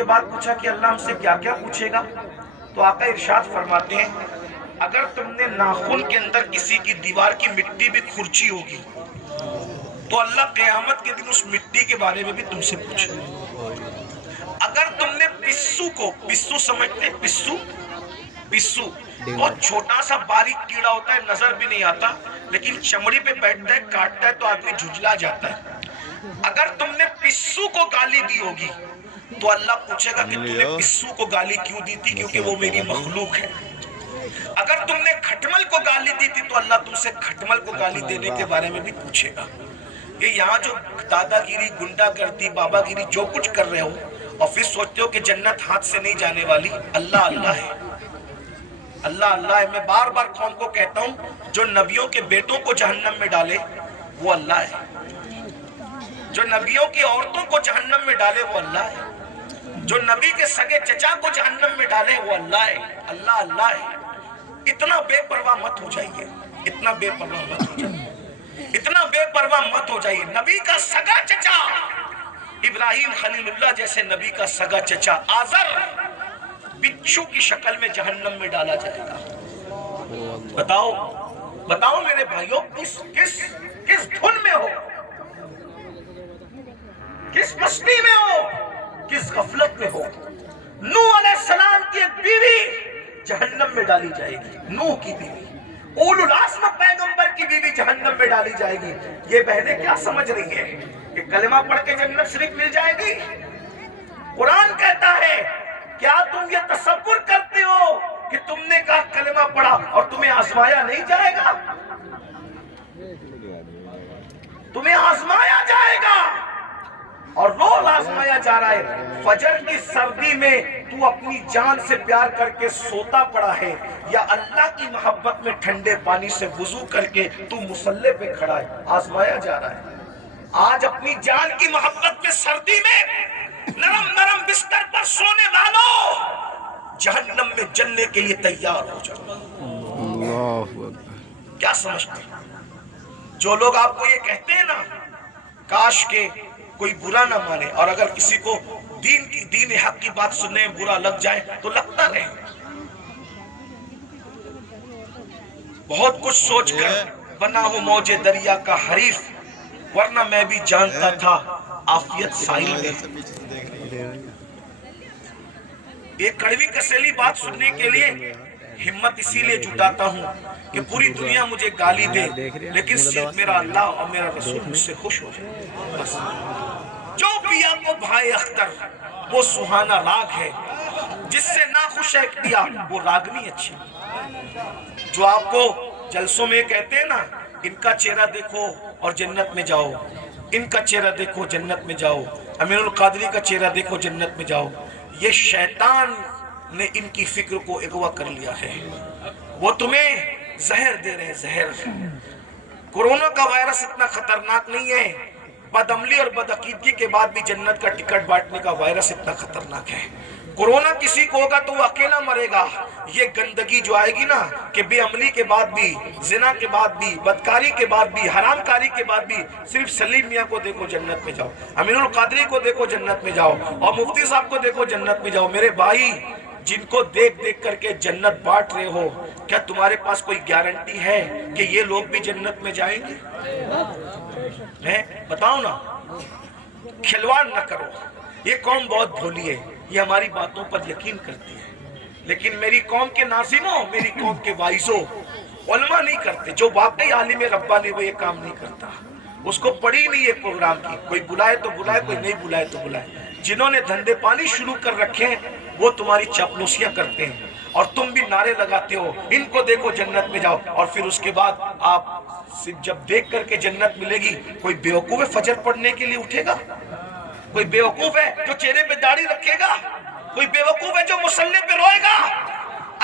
کے بعد پوچھا کہ اللہ ہم سے کیا کیا پوچھے گا؟ تو آقا ارشاد فرماتے ہیں اگر تم نے ناخن کے اندر کسی کی دیوار کی مٹی بھی کھرچی ہوگی تو اللہ قیامت کے دن اس مٹی کے بارے میں بھی تم سے پوچھے گا۔ اگر تم نے پسو سمجھتے ہیں؟ پسو بہت چھوٹا سا باریک کیڑا ہوتا ہے، نظر بھی نہیں آتا، لیکن چمڑی پہ بیٹھتا ہے، کاٹتا ہے تو آدمی جھجلا جاتا ہے۔ اگر تم نے پسو کو گالی دی ہوگی تو اللہ پوچھے گا کہ تم نے پسو کو گالی کیوں دی تھی؟ کیونکہ وہ میری مخلوق ہے۔ اگر تم نے کھٹمل کو گالی دی تھی تو اللہ تم سے کھٹمل کو گالی دینے کے بارے میں بھی پوچھے گا۔ یہ یہاں جو دادا گیری، گنڈا گردی، بابا گیری جو کچھ کر رہے ہو اور پھر سوچتے ہو کہ جنت ہاتھ سے نہیں جانے والی، اللہ اللہ ہے، اللہ اللہ ہے۔ میں بار بار قوم کو کہتا ہوں جو نبیوں کے بیٹوں کو جہنم میں ڈالے وہ اللہ ہے، جو نبیوں کی عورتوں کو جہنم میں ڈالے وہ اللہ ہے، جو نبی کے سگے چچا کو جہنم میں ڈالے وہ اللہ ہے، اللہ اللہ ہے۔ اتنا بے پرواہ مت ہو جائیے، اتنا بے پرواہ مت ہو جائیے، اتنا بے پرواہ مت ہو جائیے۔ نبی کا سگا چچا ابراہیم خلیل اللہ جیسے نبی کا سگا چچا آزر بچھو کی شکل میں جہنم میں ڈالا جائے گا۔ بتاؤ میرے بھائیوں، کس دھن میں ہو، کس مستی میں ہو، کس غفلت میں ہو؟ نوح علیہ السلام کی ایک بیوی جہنم میں ڈالی جائے گی، نوح کی بیوی، اولو العزم پیغمبر کی بیوی جہنم میں ڈالی جائے گی۔ یہ بہنیں کیا سمجھ رہی ہیں کہ کلمہ پڑھ کے جنت شریف مل جائے گی؟ قرآن کہتا ہے کیا تم یہ تصور کرتے ہو کہ تم نے کہا کلمہ پڑھا اور تمہیں آزمایا نہیں جائے گا؟ تمہیں آزمایا جائے گا اور روز آزمایا جا رہا ہے۔ فجر کی سردی میں تو اپنی جان سے پیار کر کے سوتا پڑا ہے یا اللہ کی محبت میں ٹھنڈے پانی سے وضو کر کے تو مصلی پہ کھڑا ہے، آزمایا جا رہا ہے۔ آج اپنی جان کی محبت میں سردی میں نرم نرم بستر پر سونے والوں، جہنم میں جلنے کے لیے تیار ہو جاؤ۔ کیا سمجھتے ہیں؟ جو لوگ آپ کو یہ کہتے ہیں نا کاش کہ کوئی برا نہ مانے، اور اگر کسی کو دین حق کی بات سننے میں برا لگ جائے تو لگتا رہے، بہت کچھ سوچ کر بنا ہوں موج دریا کا حریف، ورنہ میں بھی جانتا تھا عافیت ساحل میں۔ ایک کڑوی کسیلی بات سننے کے لیے ہمت اسی لیے جٹاتا ہوں کہ پوری دنیا مجھے گالی دے لیکن صرف میرا اللہ اور میرا رسول مجھ سے خوش ہو جائے۔ بس جو پیا کو بھائے اختر وہ سہانا راگ ہے، جس سے نہ خوش ہے پیا وہ راگنی اچھی۔ جو آپ کو جلسوں میں کہتے ہیں نا ان کا چہرہ دیکھو اور جنت میں جاؤ، ان کا چہرہ دیکھو جنت میں جاؤ، امین القادری کا چہرہ دیکھو جنت میں جاؤ، یہ شیطان نے ان کی فکر کو اغوا کر لیا ہے۔ وہ تمہیں زہر دے رہے ہیں، زہر۔ کورونا کا وائرس اتنا خطرناک نہیں ہے، بدعملی اور بدعقیدگی کے بعد بھی جنت کا ٹکٹ بانٹنے کا وائرس اتنا خطرناک ہے۔ کورونا کسی کو ہوگا تو وہ اکیلا مرے گا، یہ گندگی جو آئے گی نا کہ بے عملی کے بعد بھی، زنا کے بعد بھی، بدکاری کے بعد بھی، حرام کاری کے بعد بھی صرف سلیم میاں کو دیکھو جنت میں جاؤ، امین القادری کو دیکھو جنت میں جاؤ، اور مفتی صاحب کو دیکھو جنت میں جاؤ۔ میرے بھائی جن کو دیکھ دیکھ کر کے جنت بانٹ رہے ہو، کیا تمہارے پاس کوئی گارنٹی ہے کہ یہ لوگ بھی جنت میں جائیں گے؟ بتاؤ نا، کھلواڑ نہ کرو۔ یہ قوم بہت بھولی ہے، یہ ہماری باتوں پر یقین کرتی ہے، لیکن میری قوم کے ناظرینوں، میری قوم کے وائزوں، علماء نہیں کرتے۔ جو واقعی عالم ربانی وہ یہ کام نہیں کرتا، اس کو پڑھی نہیں ہے پروگرام کی، کوئی بلائے تو بلائے، کوئی نہیں بلائے تو بلائے۔ جنہوں نے دھندے پانی شروع کر رکھے ہیں وہ تمہاری چاپلوسیاں کرتے ہیں اور تم بھی نعرے لگاتے ہو ان کو دیکھو جنت میں جاؤ، اور پھر اس کے بعد آپ جب دیکھ کر کے جنت ملے گی، کوئی بیوقوف فجر پڑھنے کے لیے اٹھے گا؟ کوئی بیوقوف ہے جو چہرے پہ داڑھی رکھے گا؟ کوئی بیوقوف ہے جو مصلی پہ روئے گا؟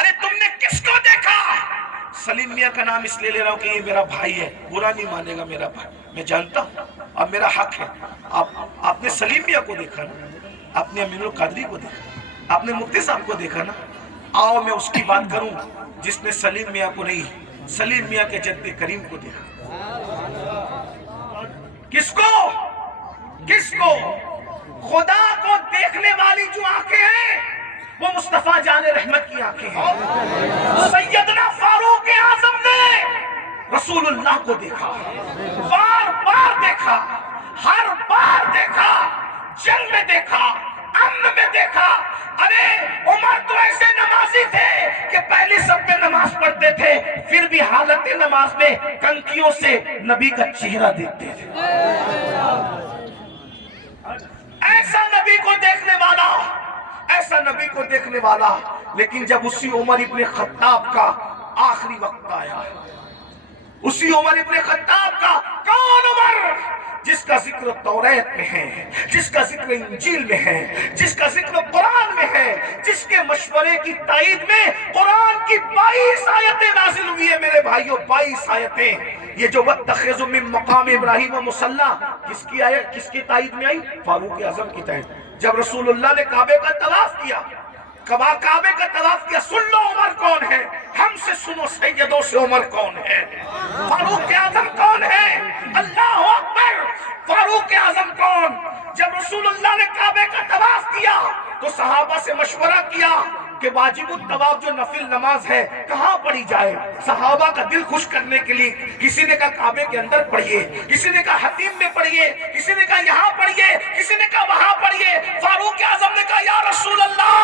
ارے تم نے کس کو دیکھا؟ سلیم میاں کا نام اس لیے لے رہا ہوں کہ یہ میرا بھائی ہے، برا نہیں مانے گا میرا بھائی، میں جانتا ہوں اب میرا حق ہے۔ آپ نے سلیم میاں کو دیکھا نا، آپ نے امین القادری کو دیکھا، آپ نے مفتی صاحب کو دیکھا نا۔ آؤ میں اس کی بات کروں جس نے سلیم میاں کو نہیں، سلیم میاں کے جد کریم کو دیکھا۔ کس کو؟ خدا کو دیکھنے والی جو آنکھیں وہ مصطفیٰ جان رحمت کی آنکھیں ہیں۔ سیدنا فاروق اعظم نے رسول اللہ کو دیکھا، بار بار دیکھا، ہر بار دیکھا، جنگ میں دیکھا، امن میں دیکھا۔ ارے عمر تو ایسے نمازی تھے کہ پہلی صف میں نماز پڑھتے تھے، پھر بھی حالت نماز میں کنکیوں سے نبی کا چہرہ دیکھتے تھے۔ ایسا نبی کو دیکھنے والا، ایسا نبی کو دیکھنے والا، لیکن جب اسی عمر ابن خطاب کا آخری وقت آیا، اسی عمر ابن خطاب کا، کون عمر جس کا ذکر توریت میں ہے، جس کا ذکر انجیل میں ہے، جس کا ذکر قرآن میں ہے، جس کے مشورے کی تائید میں قرآن کی 22 آیتیں نازل ہوئی ہیں میرے بھائیوں، 22 آیتیں۔ یہ جو وَاتَّخِذُوا مِن مَّقَامِ إِبْرَاهِيمَ مُصَلًّى کس کی آیت، کس کی تائید میں آئی؟ فاروق اعظم کی تائید۔ جب رسول اللہ نے کعبے کا طواف کیا، کعبے کا طواف کیا، سن لو عمر کون ہے، ہم سے سنو سیدوں سے عمر کون ہے، فاروق اعظم کون ہے، اللہ اکبر، فاروق اعظم کون؟ جب رسول اللہ نے کعبے کا طواف کیا تو صحابہ سے مشورہ کیا کہ واجب الطواف جو نفل نماز ہے کہاں پڑھی جائے؟ صحابہ کا دل خوش کرنے کے لیے کسی نے کہا کعبے کے اندر پڑھیے، کسی نے کہا حتیم میں پڑھیے، کسی نے کہا یہاں پڑھیے، کسی نے کہا وہاں پڑھیے۔ فاروق اعظم نے کہا یا رسول اللہ،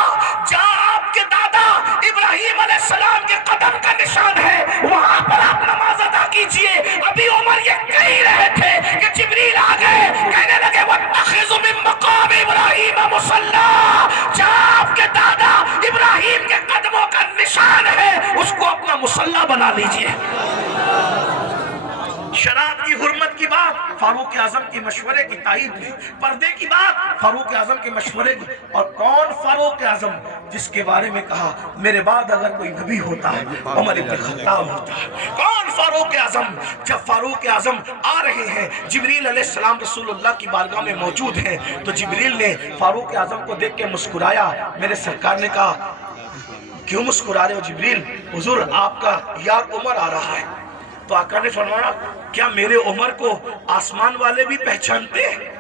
جہاں آپ کے دادا ابراہیم علیہ السلام کے قدم کا نشان ہے وہاں پر آپ نماز ادا کیجئے۔ ابھی عمر یہ کہہ رہے تھے کہ جبریل آ گئے، کہنے لگے وَاتَّخِذُوا مِن مَّقَامِ إِبْرَاهِيمَ مُصَلًّى، جہاں آپ کے دادا ابراہیم کے قدموں کا نشان ہے اس کو اپنا مصلی بنا لیجئے۔ شراب کی حرمت کی بات فاروق اعظم کے مشورے کی تائید میں، پردے کی بات فاروق اعظم کے مشورے کی، اور کون فاروق اعظم جس کے بارے میں کہا میرے بعد اگر کوئی نبی ہوتا ہے عمر ابن خطاب ہوتا ہے۔ کون فاروق اعظم؟ جب فاروق اعظم آ رہے ہیں، جبریل علیہ السلام رسول اللہ کی بارگاہ میں موجود ہیں، تو جبریل نے فاروق اعظم کو دیکھ کے مسکرایا۔ میرے سرکار نے کہا کیوں مسکرا رہے ہو جبریل؟ حضور آپ کا یار عمر آ رہا ہے۔ تو آقا نے فرمایا کیا میرے عمر کو آسمان والے بھی پہچانتے ہیں؟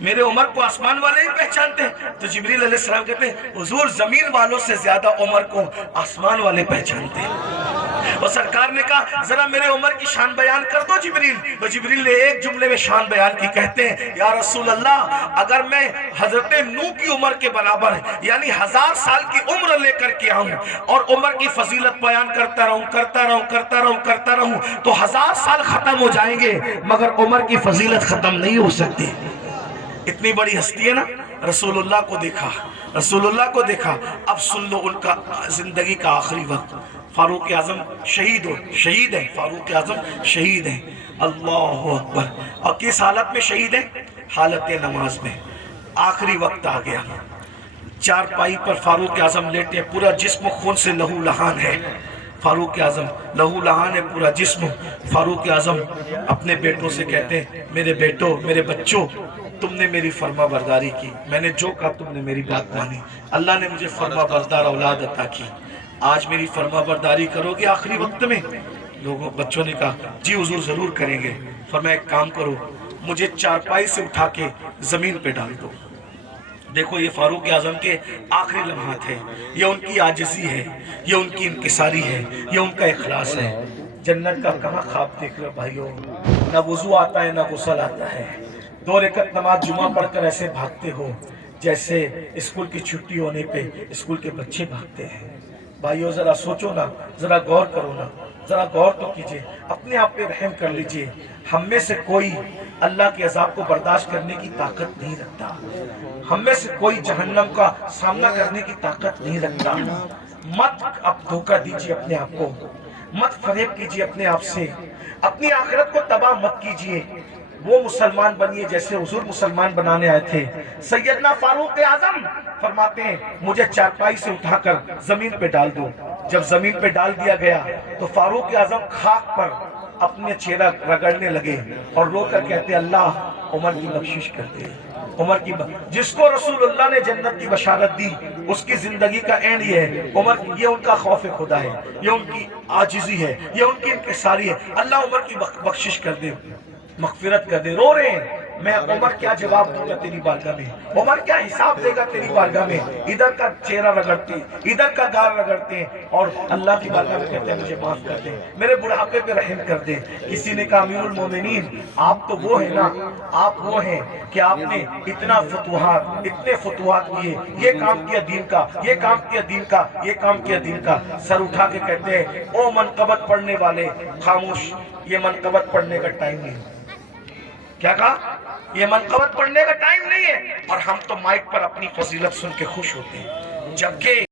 میرے عمر کو آسمان والے ہی پہچانتے ہیں؟ تو جبریل علیہ السلام کہتے ہیں حضور زمین والوں سے زیادہ عمر کو آسمان والے پہچانتے ہیں۔ اور سرکار نے کہا ذرا میرے عمر کی شان بیان کر دو جبریل۔ تو جبریل نے ایک جملے میں شان بیان کی، کہتے ہیں یا رسول اللہ اگر میں حضرت نوح کی عمر کے برابر یعنی 1000 سال کی عمر لے کر کے آؤں اور عمر کی فضیلت بیان کرتا رہوں تو 1000 سال ختم ہو جائیں گے مگر عمر کی فضیلت ختم نہیں ہو سکتی۔ اتنی بڑی ہستی ہے نا، رسول اللہ کو دیکھا، رسول اللہ کو دیکھا۔ اب سن لو ان کا زندگی کا آخری وقت۔ فاروق اعظم شہید ہیں، فاروق اعظم شہید ہیں۔ اللہ اکبر۔ اور کس حالت میں شہید ہیں؟ حالت نماز میں۔ آخری وقت آ گیا، چارپائی پر فاروق اعظم لیٹے، پورا جسم خون سے لہو لہان ہے۔ فاروق اعظم لہو لہان ہے پورا جسم۔ فاروق اعظم اپنے بیٹوں سے کہتے ہیں میرے بیٹوں، میرے بچوں، تم نے میری فرما برداری کی، میں نے جو کہا تم نے میری بات مانی، اللہ نے مجھے فرما بردار اولاد عطا کی، آج میری فرما برداری کرو گے آخری وقت میں؟ لوگوں بچوں نے کہا جی حضور ضرور کریں گے۔ فرمایا ایک کام کرو، مجھے چارپائی سے اٹھا کے زمین پہ ڈال دو۔ دیکھو یہ فاروق اعظم کے آخری لمحات ہیں، یہ ان کی عاجزی ہے، یہ ان کی انکساری ہے، یہ ان کا اخلاص ہے۔ جنت کا کہاں خواب دیکھ رہے بھائیوں؟ نہ وضو آتا ہے نہ غسل آتا ہے، 2 رکعت نماز جمعہ پڑھ کر ایسے بھاگتے ہو جیسے اسکول کی چھٹی ہونے پہ اسکول کے بچے بھاگتے ہیں۔ بھائیو ذرا سوچو نا، ذرا غور کرو نا، ذرا غور تو کیجئے، اپنے آپ پہ رحم کر لیجئے۔ ہم میں سے کوئی اللہ کے عذاب کو برداشت کرنے کی طاقت نہیں رکھتا، ہم میں سے کوئی جہنم کا سامنا کرنے کی طاقت نہیں رکھتا۔ مت اب دھوکہ دیجئے اپنے آپ کو، مت فریب کیجئے اپنے آپ سے، اپنی آخرت کو تباہ مت کیجئے۔ وہ مسلمان بنیے جیسے حضور مسلمان بنانے آئے تھے۔ سیدنا فاروق اعظم فرماتے ہیں مجھے چارپائی سے اٹھا کر زمین پہ ڈال دو۔ جب زمین پہ ڈال دیا گیا تو فاروق اعظم خاک پر اپنے چہرہ رگڑنے لگے اور رو کر کہتے اللہ عمر کی بخشش کرتے، عمر کی جس کو رسول اللہ نے جنت کی بشارت دی اس کی زندگی کا اینڈ یہ ہے۔ عمر یہ ان کا خوف خدا ہے، یہ ان کی عاجزی ہے، یہ ان کی انکساری ہے۔ اللہ عمر کی بخشش کر دے، مغفرت کر دے۔ رو رہے ہیں میں عمر کیا جواب دوں گا تیری بارگاہ میں، عمر کیا حساب دے گا تیری بارگاہ میں. ادھر کا چہرہ رگڑتے ادھر کا گال رگڑتے اور اللہ کی بارگاہ میں کہتے ہیں مجھے معاف کر دیں، میرے بڑھاپے پہ رحم کر دیں. کسی نے کہا امیر المومنین آپ تو وہ ہیں نا، آپ وہ ہیں کہ آپ نے اتنے فتوحات کیے، یہ کام کیا دین کا، یہ کام کیا دین کا، یہ کام کیا دین کا. سر اٹھا کے کہتے ہیں او منقبت پڑھنے والے خاموش، یہ منقبت پڑھنے کا ٹائم نہیں. کیا کہا؟ یہ منقبت پڑھنے کا ٹائم نہیں ہے. اور ہم تو مائک پر اپنی فضیلت سن کے خوش ہوتے ہیں، جبکہ